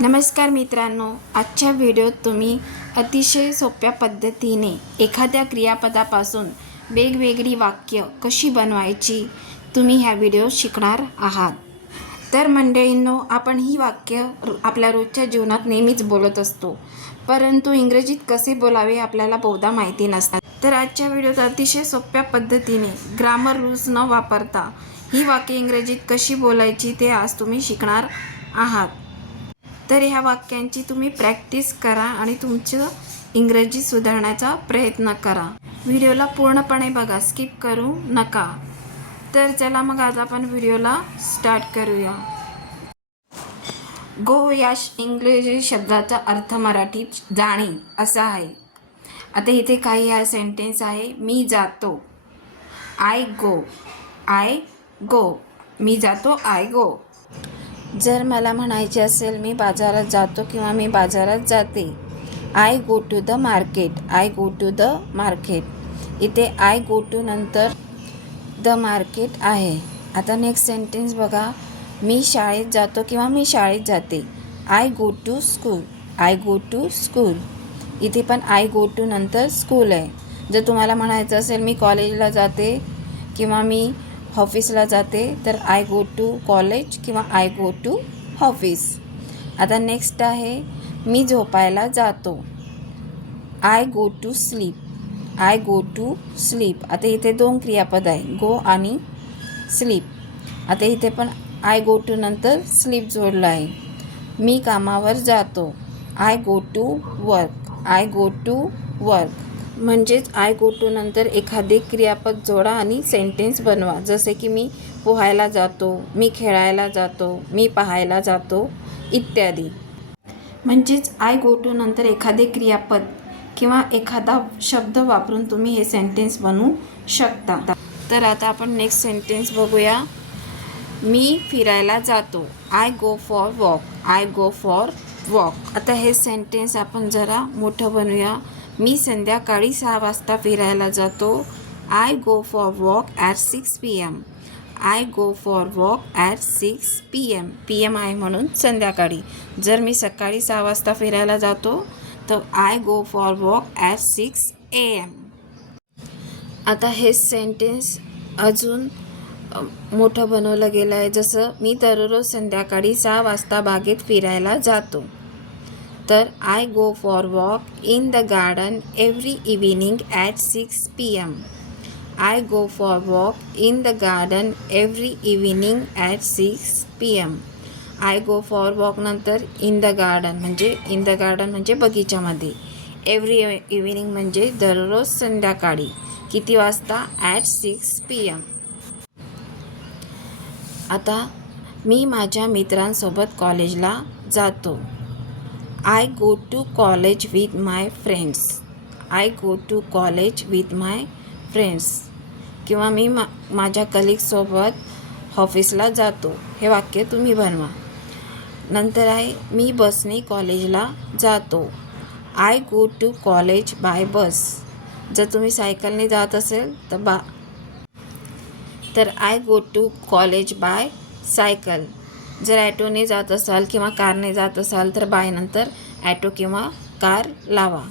नमस्कार मित्रांनो, आजच्या व्हिडिओत तुम्ही अतिशय सोप्या पद्धतीने एखाद्या क्रियापदापासून वेगवेगळी वाक्य कशी बनवायची तुम्ही ह्या व्हिडिओत शिकणार आहात। तर मंडळींनो, आपण ही वाक्य आपल्या रोजच्या जीवनात नेहमीच बोलत असतो, परंतु इंग्रजीत कसे बोलावे आपल्याला बहुधा माहिती नसतात। तर आजच्या व्हिडिओत अतिशय सोप्या पद्धतीने ग्रामर रूल्स न वापरता ही वाक्य इंग्रजीत कशी बोलायची ते आज तुम्ही शिकणार आहात। तर ह्या वाक्यांची तुम्ही प्रॅक्टिस करा आणि तुमचं इंग्रजी सुधारण्याचा प्रयत्न करा। व्हिडिओला पूर्णपणे बघा, स्किप करू नका। तर चला मग आज आपण व्हिडिओला स्टार्ट करूया। गो या इंग्रजी शब्दाचा अर्थ मराठीत जाणे असा आहे। आता इथे काही हा सेंटेन्स आहे, मी जातो, आय गो, मी जातो, आय गो। जर मला म्हणायचे असेल मी बाजारात जातो किंवा मी बाजारात जाते, I go to the market. इथे आय गो टू नंतर द मार्केट आहे। आता नेक्स्ट सेंटेन्स बघा, मी शाळेत जातो किंवा मी शाळेत जाते, आय गो टू स्कूल। इथे पण आय गो टू नंतर स्कूल आहे। जर तुम्हाला म्हणायचं असेल मी कॉलेजला जाते किंवा मी ऑफिसला जाते तर आय गो टू कॉलेज किंवा आय गो टू ऑफिस। आता नेक्स्ट आहे, मी झोपायला जातो, आय गो टू स्लीप। आता इथे दोन क्रियापद आहे, गो आणि स्लीप। आता इथे पण आय गो टू नंतर स्लीप जोडला आहे। मी कामावर जातो, आय गो टू वर्क। म्हणजेच आय गो टू नंतर एखादे क्रियापद जोडा आणि सेंटेन्स बनवा। जसे की मी पोहायला जातो, मी खेळायला जातो, मी पाहायला जातो इत्यादी। म्हणजेच आय गो टू नंतर एखादे क्रियापद किंवा एखादा शब्द वापरून तुम्ही हे सेंटेन्स बनवू शकता। तर आता आपण नेक्स्ट सेंटेन्स बघूया, मी फिरायला जातो, आय गो फॉर वॉक। आता हे सेंटेन्स आपण जरा मोठं बनवूया, मी संध्याकाळी 6 वाजता फिरायला जातो, I go for walk at 6 PM। PM आहे म्हणून संध्याकाळी। जर मी सकाळी 6 वाजता फिरायला जातो तर I go for walk at 6 AM। आता हे सेंटेन्स अजून मोठं बनवलं गेलं आहे, जसं मी दररोज संध्याकाळी 6 वाजता बागेत फिरायला जातो, तर I go for walk in the garden every evening at 6 PM। I go for walk in the garden every evening at 6 PM। I go for walk नंतर इन द गार्डन म्हणजे बगीच्यामध्ये, एव्हरी इव्हिनिंग म्हणजे दररोज संध्याकाळी किती वाजता, at 6 PM। आता मी माझ्या मित्रांसोबत कॉलेजला जातो, I go to college with my friends. किंवा मी माझ्या कलिगसोबत ऑफिसला जातो। हे वाक्य तुम्ही बनवा। नंतर आहे, मी बसने कॉलेजला जातो, I go to college by bus. जर तुम्ही सायकलने जात असेल तर I go to college by cycle. जर ॲटोने जात असाल किंवा कारने जात असाल तर बाय नंतर ॲटो किंवा कार लावा।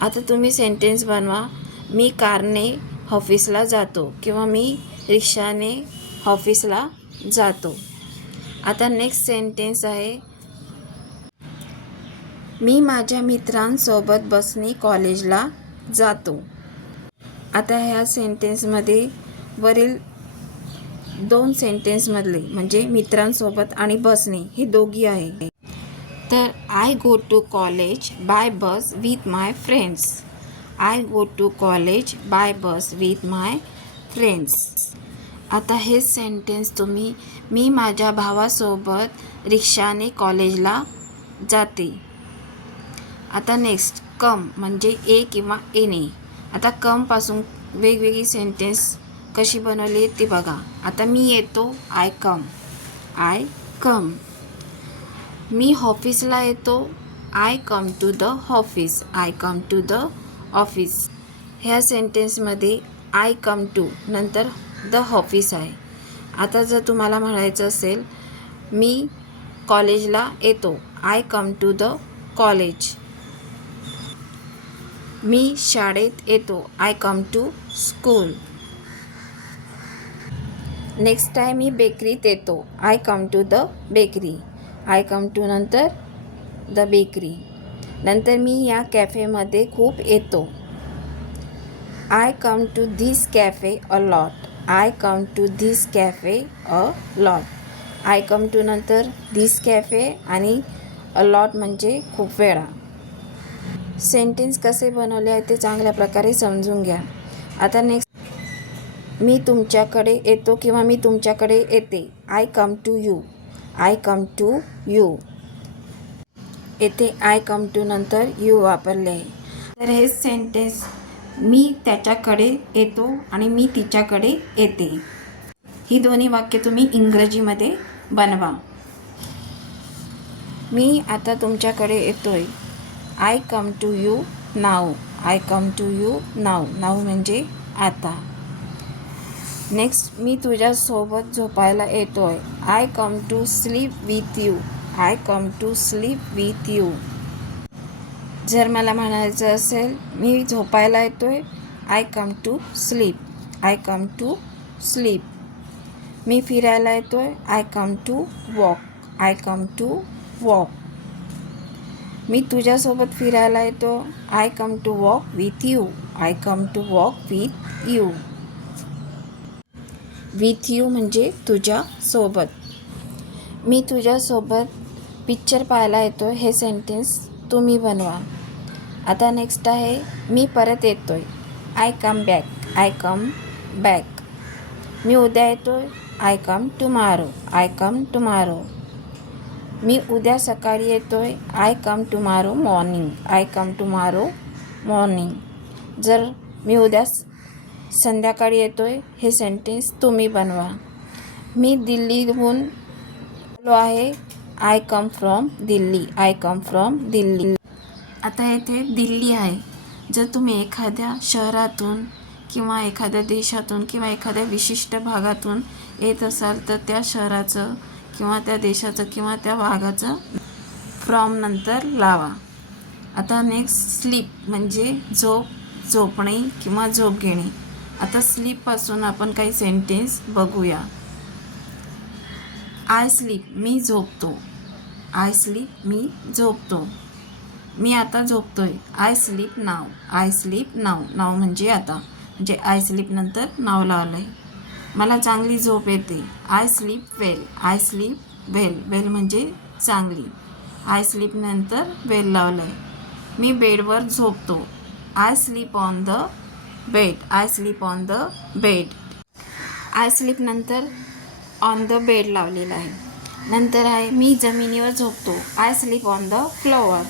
आता तुम्ही सेंटेन्स बनवा, मी कारने ऑफिसला जातो किंवा मी रिक्षाने ऑफिसला जातो। आता नेक्स्ट सेंटेन्स आहे, मी माझ्या मित्रांसोबत बसने कॉलेजला जातो। आता ह्या सेंटेन्समध्ये वरील दोन सेंटेन्समधले म्हणजे मित्रांसोबत आणि बसने हे दोघी आहे। तर I go to college by bus with my friends. आता हे सेंटेन्स तुम्ही, मी माझ्या भावासोबत रिक्षाने कॉलेजला जाते। आता नेक्स्ट कम म्हणजे ए किंवा एने। आता कमपासून वेगवेगळी सेंटेन्स कशी बनवली ती बघा। आता मी येतो, आय कम। मी ऑफिसला येतो, I come to the office. ह्या सेंटेन्समध्ये आय कम टू नंतर द ऑफिस आहे। आता जर तुम्हाला म्हणायचं असेल मी कॉलेजला येतो. I come to the college. मी शाळेत येतो. I come to school. Next आहे मी बेकरीत येतो. I come to the bakery. I come to नंतर द बेकरी. नंतर मी या कॅफेमध्ये खूप येतो. I come to this cafe a lot. I come to this cafe a lot. I come to नंतर धिस कॅफे आणि अ लॉट म्हणजे खूप वेळा. सेंटेन्स कसे बनवले आहे ते चांगल्या प्रकारे समजून घ्या. आता नेक्स्ट मी तुमच्याकडे येतो किंवा मी तुमच्याकडे येते. I come to you. I come to you. येथे आय कम टू नंतर यू वापरले आहे. तर हे सेंटेन्स मी त्याच्याकडे येतो आणि मी तिच्याकडे येते. ही दोन्ही वाक्य तुम्ही इंग्रजीमध्ये बनवा. मी आता तुमच्याकडे येतोय. I come to you now. I come to you now. Now म्हणजे आता. नेक्स्ट मी तुझ्यासोबत झोपायला येतोय. I come to sleep with you. I come to sleep with you. जर मला म्हणायचं असेल मी झोपायला येतोय. I come to sleep. I come to sleep. मी फिरायला येतोय. I come to walk. I come to walk. मी तुझ्यासोबत फिरायला येतो. I come to walk with you. I come to walk with you. With you म्हणजे तुझ्यासोबत. मी तुझ्यासोबत पिक्चर पाहायला येतो. हे सेंटेन्स तुम्ही बनवा. आता नेक्स्ट आहे मी परत येतोय. I come back. I come back. मी उद्या येतोय. I come tomorrow. I come tomorrow. मी उद्या सकाळी येतोय. I come tomorrow morning. I come tomorrow morning. जर मी उद्या संध्याकाळी येतोय हे सेंटेन्स तुम्ही बनवा. मी दिल्लीहून आलो आहे. I come from Delhi. I come from Delhi. आता येथे दिल्ली आहे. जर तुम्ही एखाद्या शहरातून किंवा एखाद्या देशातून किंवा एखाद्या विशिष्ट भागातून येत असाल तर त्या शहराचं किंवा त्या देशाचं किंवा त्या भागाचं फ्रॉम नंतर लावा. आता नेक्स्ट स्लीप म्हणजे झोप, झोपणे किंवा झोप घेणे. आता स्लीपपासून आपण काही सेंटेन्स बघूया. आय स्लीप मी झोपतो. आय स्लीप मी झोपतो. मी आता झोपतोय. I sleep now. I sleep now. Now म्हणजे आता म्हणजे आय स्लीप नंतर नाव लावलं आहे. मला चांगली झोप येते. I sleep well. I sleep well. Well म्हणजे चांगली. आय स्लीप नंतर वेल लावलं आहे. मी बेडवर झोपतो. I sleep on the bed. I sleep on the bed. I sleep नंतर ऑन द बेड लावलेलं आहे. नंतर आहे मी जमिनीवर झोपतो. I sleep on the floor.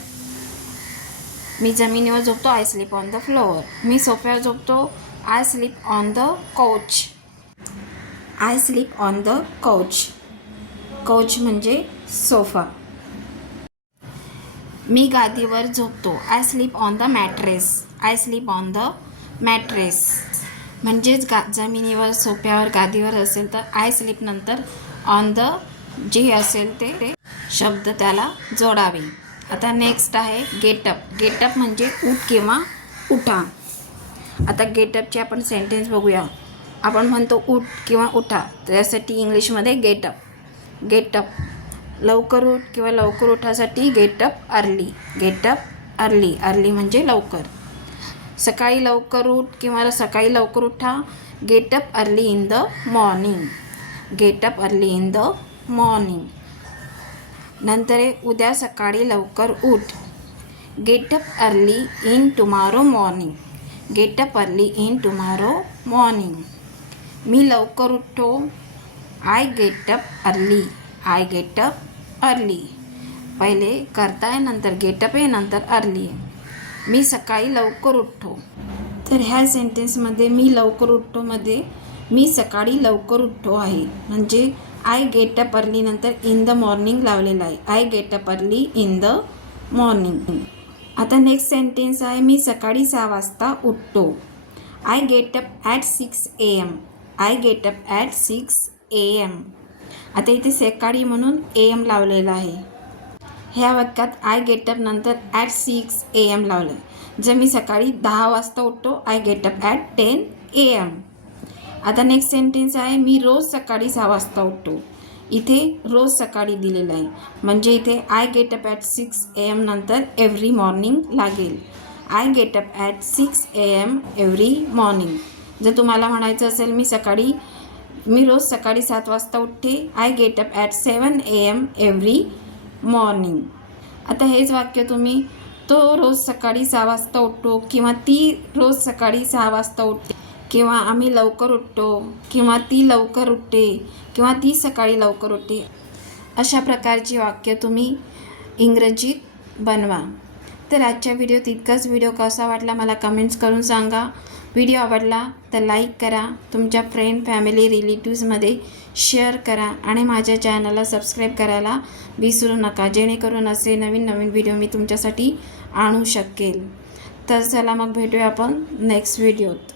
मी जमिनीवर झोपतो. I sleep on the floor. मी सोफ्यावर झोपतो. I sleep on the couch. I sleep on the couch. Couch म्हणजे सोफा. मी गादीवर झोपतो. I sleep on the mattress. I sleep on the mattress. म्हणजेच जमिनीवर सोफ्यावर गादीवर असेल तर आय स्लीप नंतर ऑन द जे असेल ते शब्द त्याला जोडावे. आता नेक्स्ट आहे गेटअप. गेटअप म्हणजे उठ किंवा उठा. आता गेटअपचे आपण सेंटेन्स बघूया. आपण म्हणतो उठ किंवा उठा. त्यासाठी इंग्लिशमध्ये गेटअप. गेटअप लवकर उठ किंवा लवकर उठासाठी get up early. Get up early. Early म्हणजे लवकर. सकाळी लवकर उठ किंवा सकाळी लवकर उठा. Get up early in the morning. Get up early in the morning. नंतर उद्या सकाळी लवकर उठ. Get up early in tomorrow morning. Get up early in tomorrow morning. मी लवकर उठतो. I get up early. I get up early. पहिले करता आहे नंतर गेटअप आहे नंतर अर्ली आहे. मी सकाळी लवकर उठतो. तर ह्या सेंटेन्समध्ये मी लवकर उठतोमध्ये मी सकाळी लवकर उठतो आहे म्हणजे आय गेटअप अर्ली नंतर इन द मॉर्निंग लावलेलं आहे. I get up early in the morning. आता नेक्स्ट सेंटेन्स आहे मी सकाळी 6 वाजता उठतो. I getup at 6 AM. I getup at 6 AM. आता इथे सकाळी म्हणून AM लावलेलं आहे. ह्या वाक्यात आय गेट अप नंतर ॲट 6 AM लावलं आहे. जर मी सकाळी 10 वाजता उठतो, I get up at 10 AM. आता नेक्स्ट सेंटेन्स आहे, मी रोज सकाळी 6 वाजता उठतो. इथे रोज सकाळी दिलेलं आहे, म्हणजे इथे I get up at 6 AM नंतर एव्हरी मॉर्निंग लागेल. I get up at 6 AM every morning. जर तुम्हाला म्हणायचं असेल मी रोज सकाळी 7 वाजता उठते, I get up at 7 AM every morning. आता हेच वाक्य तुम्ही तो रोज सकाळी 6 वाजता उठतो किंवा ती रोज सकाळी 6 वाजता उठते किंवा आम्ही लवकर उठतो किंवा ती लवकर उठते किंवा ती सकाळी लवकर उठते, अशा प्रकारची वाक्य तुम्ही इंग्रजीत बनवा. तर आजच्या व्हिडिओत इतकाच. व्हिडिओ कसा वाटला मला कमेंट्स करून सांगा. व्हिडिओ आवडला तर लाईक करा, तुमच्या फ्रेंड फॅमिली रिलेटिव्समध्ये शेअर करा आणि माझ्या चॅनलला सबस्क्राईब करायला विसरू नका, जेणेकरून असे नवीन व्हिडिओ मी तुमच्यासाठी आणू शकेल. तर चला मग भेटूया आपण नेक्स्ट व्हिडिओत.